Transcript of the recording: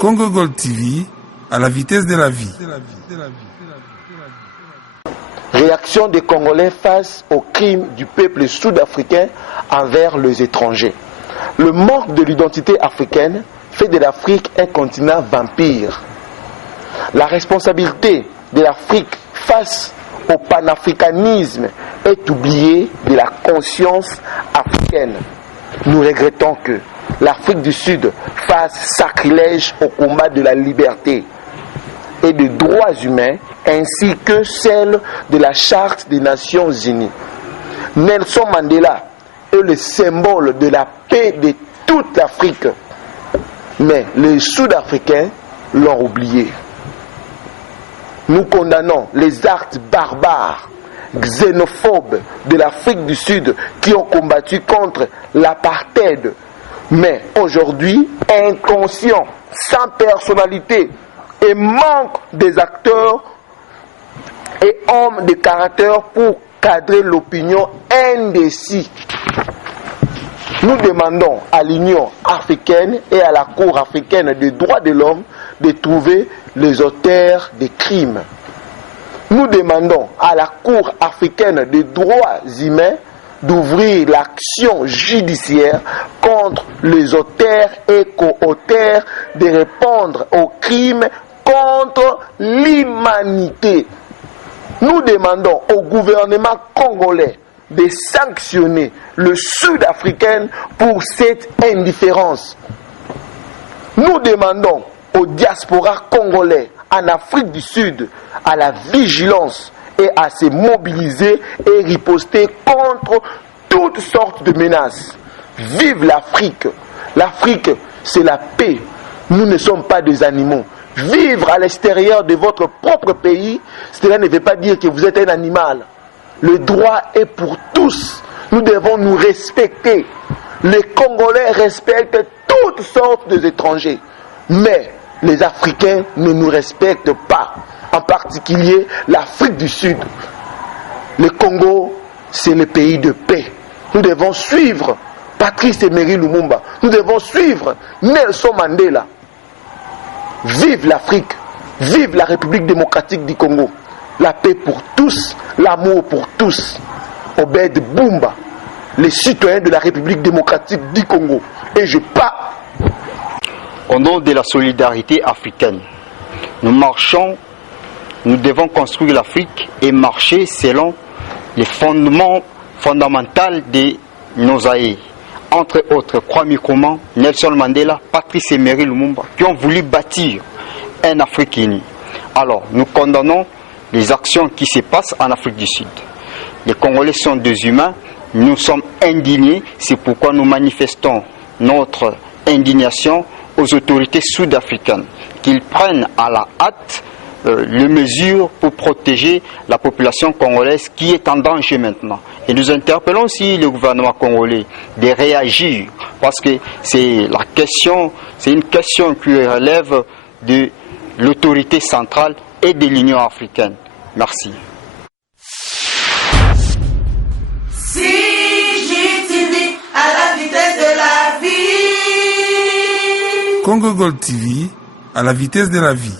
Congo Gold TV, à la vitesse de la vie. Réaction des Congolais face aux crimes du peuple sud-africain envers les étrangers. Le manque de l'identité africaine fait de l'Afrique un continent vampire. La responsabilité de l'Afrique face au panafricanisme est oubliée de la conscience africaine. Nous regrettons que l'Afrique du Sud fasse sacrilège au combat de la liberté et des droits humains ainsi que celle de la Charte des Nations Unies. Nelson Mandela est le symbole de la paix de toute l'Afrique, mais les Sud-Africains l'ont oublié. Nous condamnons les actes barbares, xénophobes de l'Afrique du Sud qui ont combattu contre l'apartheid, mais aujourd'hui inconscients, sans personnalité et manque des acteurs et hommes de caractère pour cadrer l'opinion indécis. Nous demandons à l'Union africaine et à la Cour africaine des droits de l'homme de trouver les auteurs des crimes. Nous demandons à la Cour africaine des droits humains d'ouvrir l'action judiciaire contre les auteurs et co-auteurs, de répondre aux crimes contre l'humanité. Nous demandons au gouvernement congolais de sanctionner le Sud-Africain pour cette indifférence. Nous demandons aux diasporas congolais en Afrique du Sud à la vigilance et à se mobiliser et riposter contre toutes sortes de menaces. Vive l'Afrique! L'Afrique, c'est la paix. Nous ne sommes pas des animaux. Vivre à l'extérieur de votre propre pays, cela ne veut pas dire que vous êtes un animal. Le droit est pour tous. Nous devons nous respecter. Les Congolais respectent toutes sortes d'étrangers. Mais les Africains ne nous respectent pas. En particulier l'Afrique du Sud. Le Congo, c'est le pays de paix. Nous devons suivre Patrice Emery Lumumba. Nous devons suivre Nelson Mandela. Vive l'Afrique. Vive la République démocratique du Congo. La paix pour tous, l'amour pour tous. Obed Bumba, les citoyens de la République démocratique du Congo. Et je pars. Au nom de la solidarité africaine, nous marchons, nous devons construire l'Afrique et marcher selon les fondements fondamentaux de nos aïeux. Entre autres, Kwame Nkrumah, Nelson Mandela, Patrice Emery Lumumba, qui ont voulu bâtir un Afrique unie. Alors, nous condamnons les actions qui se passent en Afrique du Sud. Les Congolais sont des humains, nous sommes indignés, c'est pourquoi nous manifestons notre indignation aux autorités sud-africaines, qu'ils prennent à la hâte les mesures pour protéger la population congolaise qui est en danger maintenant. Et nous interpellons aussi le gouvernement congolais de réagir, parce que c'est une question qui relève de l'autorité centrale et de l'Union africaine. Merci. CGTV à la vitesse de la vie. Congo Gold TV, à la vitesse de la vie.